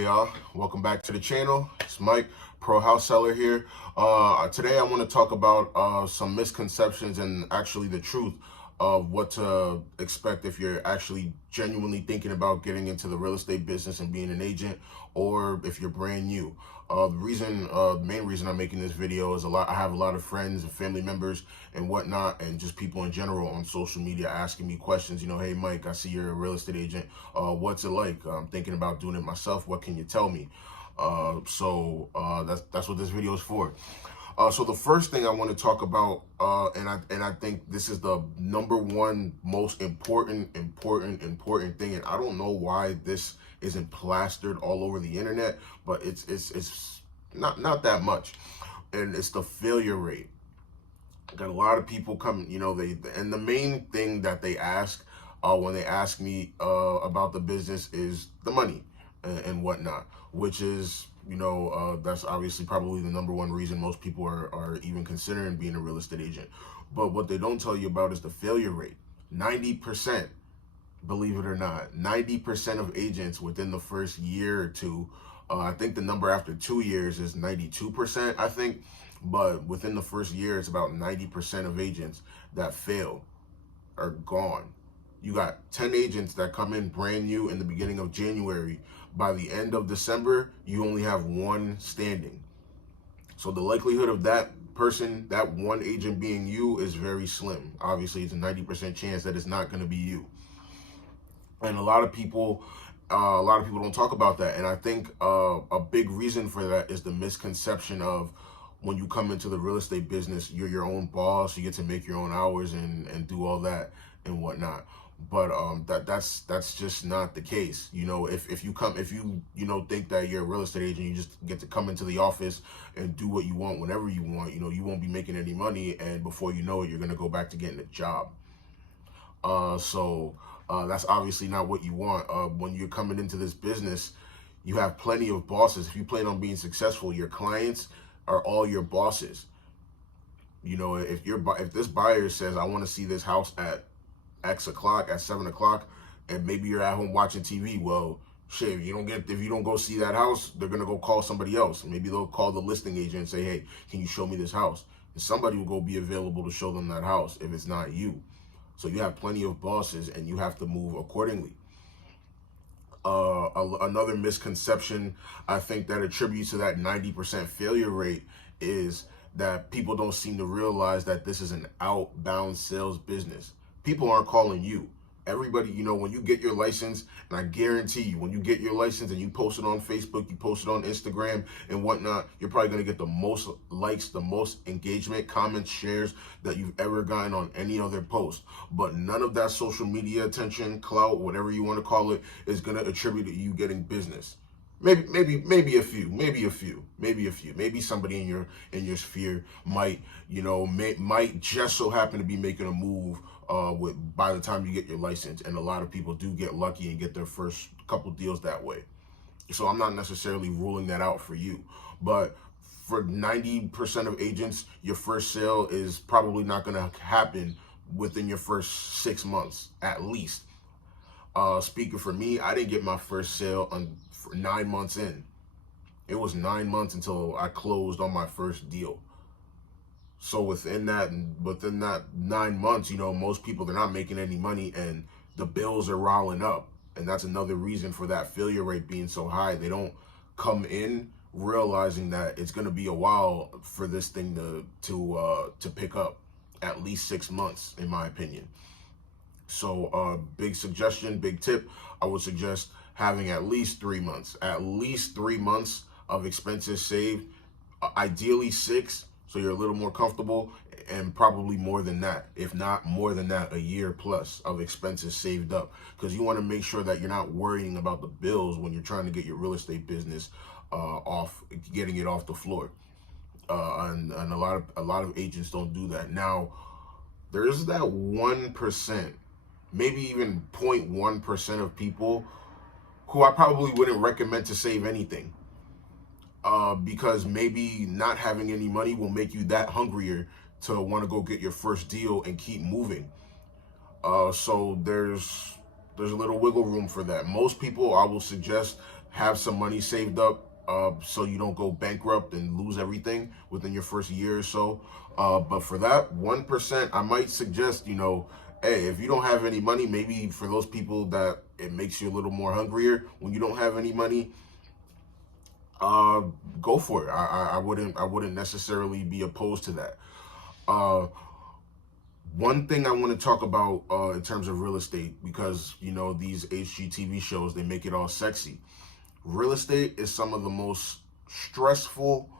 Hey y'all, welcome back to the channel. It's Mike, Pro House Seller here. Today I want to talk about some misconceptions and actually the truth of what to expect if you're actually genuinely thinking about getting into the real estate business and being an agent, or if you're brand new. The main reason I'm making this video is I have a lot of friends and family members and whatnot, and just people in general on social media asking me questions. Hey Mike, I see you're a real estate agent. What's it like? I'm thinking about doing it myself. What can you tell me? That's what this video is for. So the first thing I want to talk about, and I think this is the number one most important thing, and I don't know why this isn't plastered all over the internet, but it's not that much, and it's the failure rate. Got a lot of people come, and the main thing that they ask when they ask me about the business is the money and whatnot, which is, that's obviously probably the number one reason most people are even considering being a real estate agent. But what they don't tell you about is the failure rate. 90%, believe it or not, 90% of agents within the first year or two, I think the number after 2 years is 92%, I think. But within the first year, it's about 90% of agents that fail are gone. You got 10 agents that come in brand new in the beginning of January. By the end of December, you only have one standing. So the likelihood of that person, that one agent being you, is very slim. Obviously, it's a 90% chance that it's not going to be you. And a lot of people don't talk about that. And I think a big reason for that is the misconception of, when you come into the real estate business, you're your own boss. You get to make your own hours and do all that and whatnot. But that's just not the case. If you think that you're a real estate agent, you just get to come into the office and do what you want whenever you want. You won't be making any money, and before you know it, you're gonna go back to getting a job. That's obviously not what you want. When you're coming into this business, you have plenty of bosses. If you plan on being successful, your clients are all your bosses. If this buyer says, I want to see this house at X o'clock, at 7 o'clock, and maybe you're at home watching TV, well, shit, if you don't go see that house, they're gonna go call somebody else. Maybe they'll call the listing agent and say, hey, can you show me this house? And somebody will go be available to show them that house if it's not you. So you have plenty of bosses, and you have to move accordingly. Another misconception I think that attributes to that 90% failure rate is that people don't seem to realize that this is an outbound sales business. People aren't calling you. Everybody, when you get your license, and I guarantee you, when you get your license and you post it on Facebook, you post it on Instagram and whatnot, you're probably going to get the most likes, the most engagement, comments, shares that you've ever gotten on any other post. But none of that social media attention, clout, whatever you want to call it, is going to attribute to you getting business. Maybe a few. Maybe somebody in your sphere might just so happen to be making a move by the time you get your license, and a lot of people do get lucky and get their first couple deals that way. So I'm not necessarily ruling that out for you, but for 90% of agents, your first sale is probably not going to happen within your first 6 months at least. Speaking for me, I didn't get my first sale for 9 months in. It was 9 months until I closed on my first deal. So within that 9 months, most people, they're not making any money, and the bills are rolling up. And that's another reason for that failure rate being so high. They don't come in realizing that it's going to be a while for this thing to pick up. At least 6 months, in my opinion. So big suggestion, big tip, I would suggest having at least 3 months. At least 3 months of expenses saved. Ideally 6, so you're a little more comfortable, and probably more than that, if not more than that, a year plus of expenses saved up, because you want to make sure that you're not worrying about the bills when you're trying to get your real estate business getting it off the floor. And a lot of agents don't do that. Now, there's that 1%, maybe even 0.1% of people who I probably wouldn't recommend to save anything. Because maybe not having any money will make you that hungrier to want to go get your first deal and keep moving. So there's a little wiggle room for that. Most people, I will suggest have some money saved up so you don't go bankrupt and lose everything within your first year or so. But for that 1%, I might suggest, hey, if you don't have any money, maybe for those people that it makes you a little more hungrier when you don't have any money, go for it. I wouldn't necessarily be opposed to that. One thing I want to talk about in terms of real estate, because these HGTV shows, they make it all sexy. Real estate is some of the most stressful,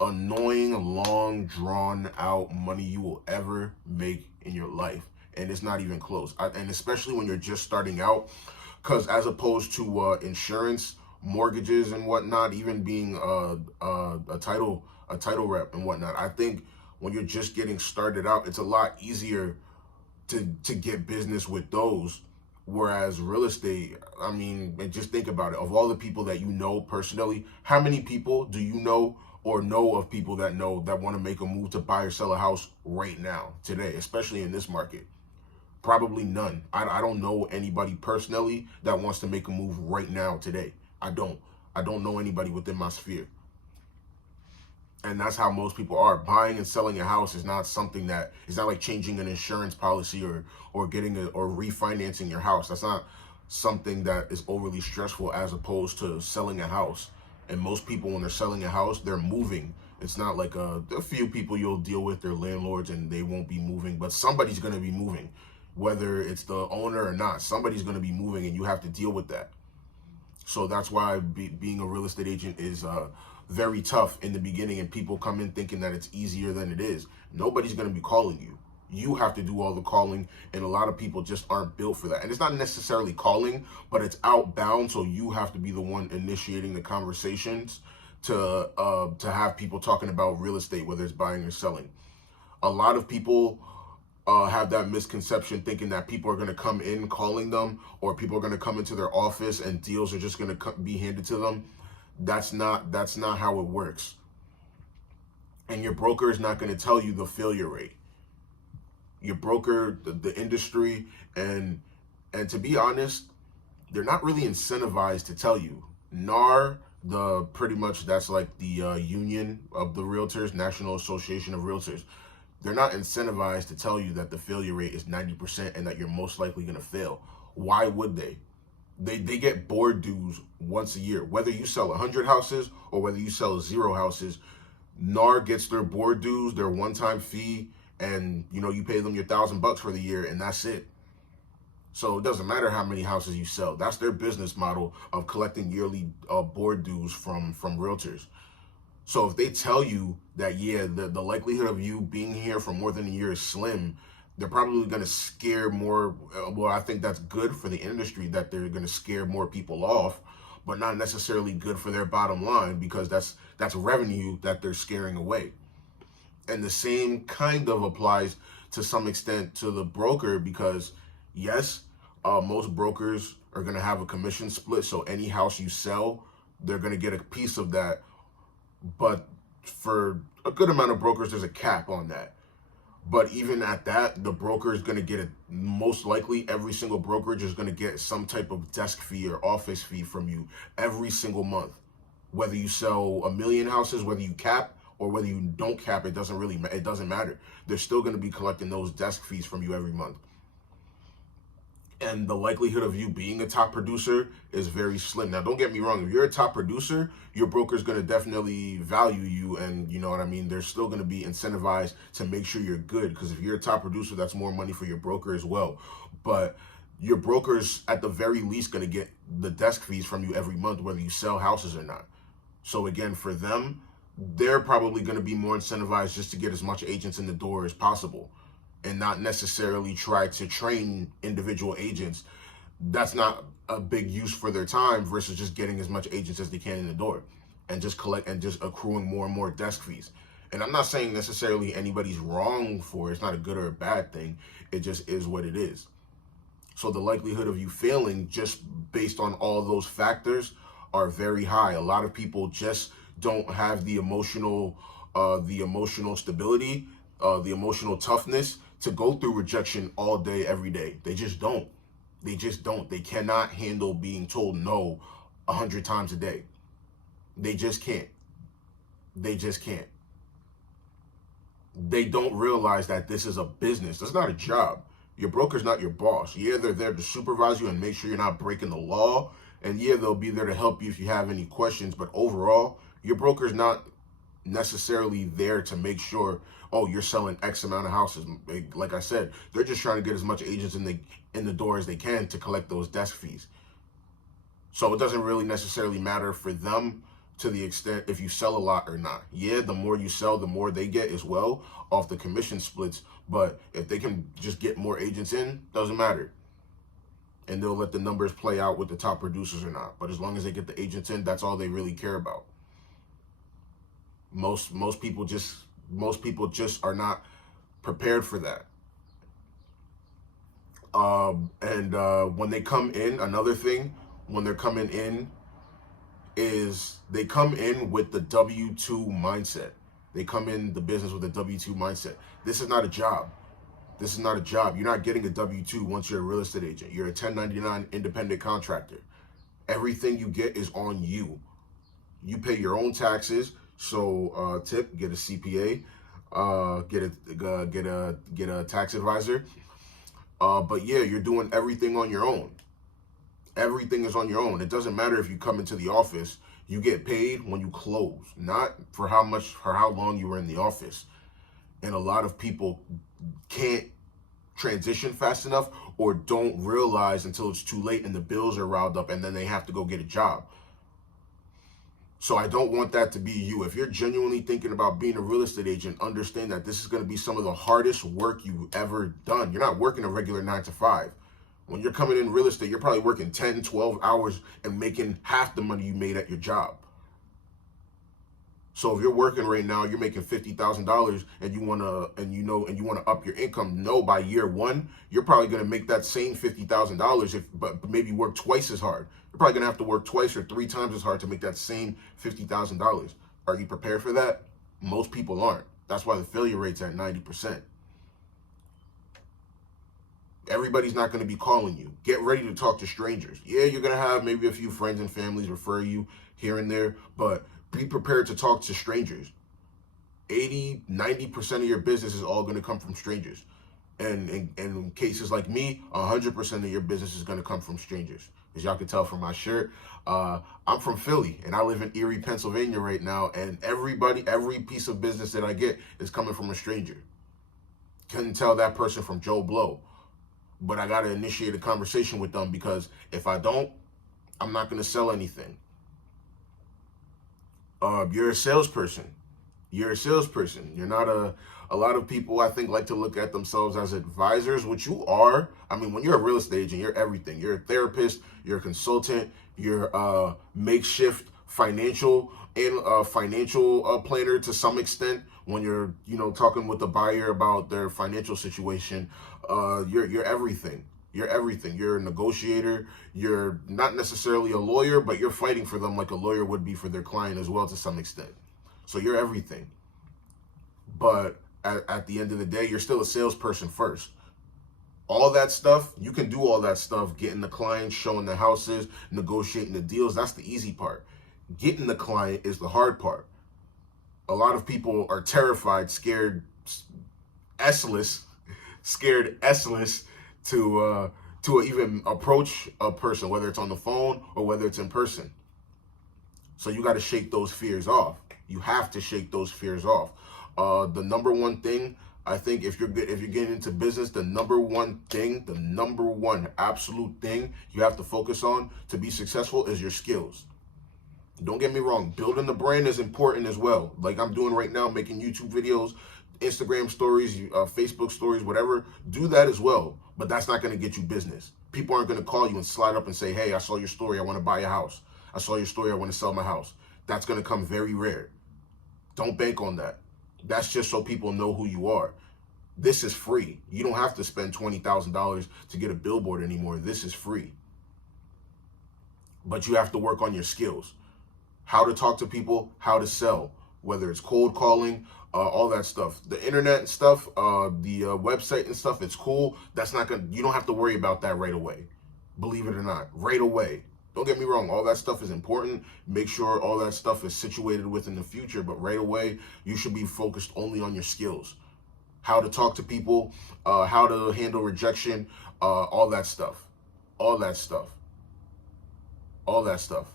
annoying, long, drawn out money you will ever make in your life. And it's not even close. And especially when you're just starting out, because as opposed to insurance, mortgages and whatnot, even being a title rep and whatnot, I think when you're just getting started out, it's a lot easier to get business with those. Whereas real estate, I mean, just think about it. Of all the people that you know personally, how many people do you know or know of people that want to make a move to buy or sell a house right now, today, especially in this market? Probably none. I don't know anybody personally that wants to make a move right now, today. I don't know anybody within my sphere. And that's how most people are. Buying and selling a house is not something that, it's not like changing an insurance policy or getting or refinancing your house. That's not something that is overly stressful as opposed to selling a house. And most people, when they're selling a house, they're moving. It's not like a few people you'll deal with, their landlords, and they won't be moving, but somebody's going to be moving. Whether it's the owner or not, somebody's going to be moving, and you have to deal with that. So that's why being a real estate agent is very tough in the beginning, and people come in thinking that it's easier than it is. Nobody's going to be calling you. You have to do all the calling, and a lot of people just aren't built for that. And it's not necessarily calling, but it's outbound, so you have to be the one initiating the conversations to have people talking about real estate, whether it's buying or selling. A lot of people have that misconception, thinking that people are going to come in calling them, or people are going to come into their office and deals are just going to be handed to them. That's not how it works. And your broker is not going to tell you the failure rate. Your broker, the industry, and to be honest, they're not really incentivized to tell you. NAR, pretty much that's like the union of the realtors, National Association of Realtors. They're not incentivized to tell you that the failure rate is 90% and that you're most likely going to fail. Why would they? They get board dues once a year. Whether you sell 100 houses or whether you sell 0 houses, NAR gets their board dues, their one-time fee, and you pay them your $1,000 for the year, and that's it. So it doesn't matter how many houses you sell. That's their business model of collecting yearly board dues from realtors. So if they tell you that, yeah, the likelihood of you being here for more than a year is slim, they're probably going to scare more. Well, I think that's good for the industry, that they're going to scare more people off, but not necessarily good for their bottom line, because that's revenue that they're scaring away. And the same kind of applies to some extent to the broker, because yes, most brokers are going to have a commission split. So any house you sell, they're going to get a piece of that. But for a good amount of brokers, there's a cap on that. But even at that, the broker is going to get most likely every single brokerage is going to get some type of desk fee or office fee from you every single month. Whether you sell 1 million houses, whether you cap or whether you don't cap, it doesn't matter. They're still going to be collecting those desk fees from you every month. And the likelihood of you being a top producer is very slim. Now, don't get me wrong. If you're a top producer, your broker is going to definitely value you. And you know what I mean? They're still going to be incentivized to make sure you're good. Because if you're a top producer, that's more money for your broker as well. But your broker's at the very least going to get the desk fees from you every month, whether you sell houses or not. So again, for them, they're probably going to be more incentivized just to get as much agents in the door as possible, and not necessarily try to train individual agents. That's not a big use for their time versus just getting as much agents as they can in the door and just accruing more and more desk fees. And I'm not saying necessarily anybody's wrong for it. It's not a good or a bad thing. It just is what it is. So the likelihood of you failing just based on all those factors are very high. A lot of people just don't have the emotional stability, the emotional toughness to go through rejection all day, every day. They just don't. They cannot handle being told no 100 times a day. They just can't. They just can't. They don't realize that this is a business. It's not a job. Your broker's not your boss. Yeah, they're there to supervise you and make sure you're not breaking the law. And yeah, they'll be there to help you if you have any questions. But overall, your broker's not necessarily there to make sure, oh, you're selling X amount of houses. Like I said, they're just trying to get as much agents in the door as they can to collect those desk fees. So it doesn't really necessarily matter for them to the extent if you sell a lot or not. Yeah, the more you sell, the more they get as well off the commission splits. But if they can just get more agents in, doesn't matter. And they'll let the numbers play out with the top producers or not. But as long as they get the agents in, that's all they really care about. Most people just are not prepared for that. When they come in, another thing, when they're coming in, is they come in with the W-2 mindset. They come in the business with a W-2 mindset. This is not a job. This is not a job. You're not getting a W-2 once you're a real estate agent. You're a 1099 independent contractor. Everything you get is on you. You pay your own taxes. So tip, get a CPA, get a tax advisor. But yeah, you're doing everything on your own. Everything is on your own. It doesn't matter if you come into the office. You get paid when you close, not for how long you were in the office. And a lot of people can't transition fast enough or don't realize until it's too late and the bills are riled up and then they have to go get a job. So I don't want that to be you. If you're genuinely thinking about being a real estate agent, understand that this is going to be some of the hardest work you've ever done. You're not working a regular 9 to 5. When you're coming in real estate, you're probably working 10, 12 hours and making half the money you made at your job. So if you're working right now, you're making $50,000 and you want to up your income. No, by year one, you're probably going to make that same $50,000 but maybe work twice as hard. You're probably going to have to work twice or 3 times as hard to make that same $50,000. Are you prepared for that? Most people aren't. That's why the failure rate's at 90%. Everybody's not going to be calling you. Get ready to talk to strangers. Yeah, you're going to have maybe a few friends and families refer you here and there, but be prepared to talk to strangers. 80-90% of your business is all going to come from strangers. And in cases like me, 100% of your business is going to come from strangers. As y'all can tell from my shirt, I'm from Philly, and I live in Erie, Pennsylvania right now, and every piece of business that I get is coming from a stranger. Couldn't tell that person from Joe Blow. But I got to initiate a conversation with them because if I don't, I'm not going to sell anything. You're a salesperson. You're a salesperson. You're not a lot of people, I think, like to look at themselves as advisors, which you are. I mean, when you're a real estate agent, you're everything. You're a therapist, you're a consultant, you're a makeshift financial planner to some extent. When you're, talking with the buyer about their financial situation, you're everything. You're everything. You're a negotiator. You're not necessarily a lawyer, but you're fighting for them like a lawyer would be for their client as well to some extent. So you're everything. But at the end of the day, you're still a salesperson first. All that stuff, you can do all that stuff, getting the clients, showing the houses, negotiating the deals. That's the easy part. Getting the client is the hard part. A lot of people are terrified, scared S-less to even approach a person, whether it's on the phone or whether it's in person. So you got to shake those fears off. You have to shake those fears off. The number one thing, I think, if you're getting into business, the number one absolute thing you have to focus on to be successful is your skills. Don't get me wrong, building the brand is important as well. Like I'm doing right now, making YouTube videos, Instagram stories, Facebook stories, whatever. Do that as well. But that's not going to get you business. People aren't going to call you and slide up and say, hey, I saw your story, I want to buy a house. I saw your story, I want to sell my house. That's going to come very rare. Don't bank on that. That's just so people know who you are. This is free. You don't have to spend $20,000 to get a billboard anymore. This is free. But you have to work on your skills. How to talk to people, how to sell, whether it's cold calling, all that stuff. The internet and stuff, the website and stuff, it's cool. You don't have to worry about that right away. Believe it or not, right away. Don't get me wrong, all that stuff is important. Make sure all that stuff is situated within the future, but right away, you should be focused only on your skills. How to talk to people, how to handle rejection, all that stuff. All that stuff. All that stuff.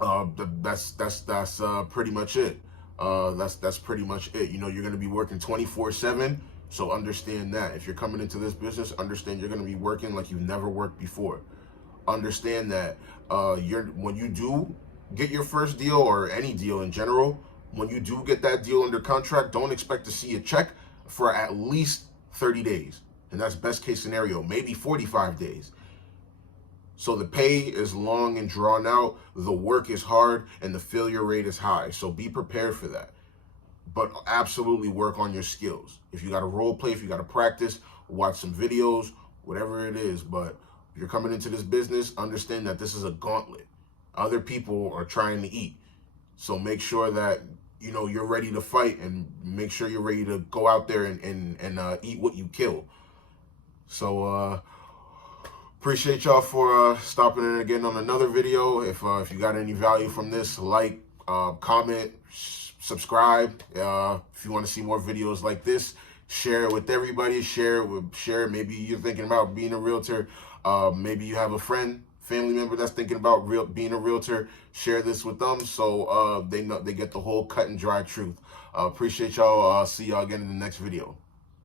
That's pretty much it. That's pretty much it. You know, you're gonna be working 24/7. So understand that if you're coming into this business, understand you're gonna be working like you've never worked before. Understand that when you do get your first deal or any deal in general, when you do get that deal under contract, don't expect to see a check for at least 30 days. And that's best case scenario, maybe 45 days. So the pay is long and drawn out, the work is hard, and the failure rate is high. So be prepared for that. But absolutely work on your skills. If you got to role play, if you got to practice, watch some videos, whatever it is. But if you're coming into this business, understand that this is a gauntlet. Other people are trying to eat. So make sure that, you know, you're ready to fight, and make sure you're ready to go out there and eat what you kill. So, appreciate y'all for stopping in again on another video. If you got any value from this, like, comment, subscribe. If you want to see more videos like this, share it with everybody. Share it. Maybe you're thinking about being a realtor. Maybe you have a friend, family member that's thinking about being a realtor. Share this with them so they get the whole cut and dry truth. Appreciate y'all. See y'all again in the next video.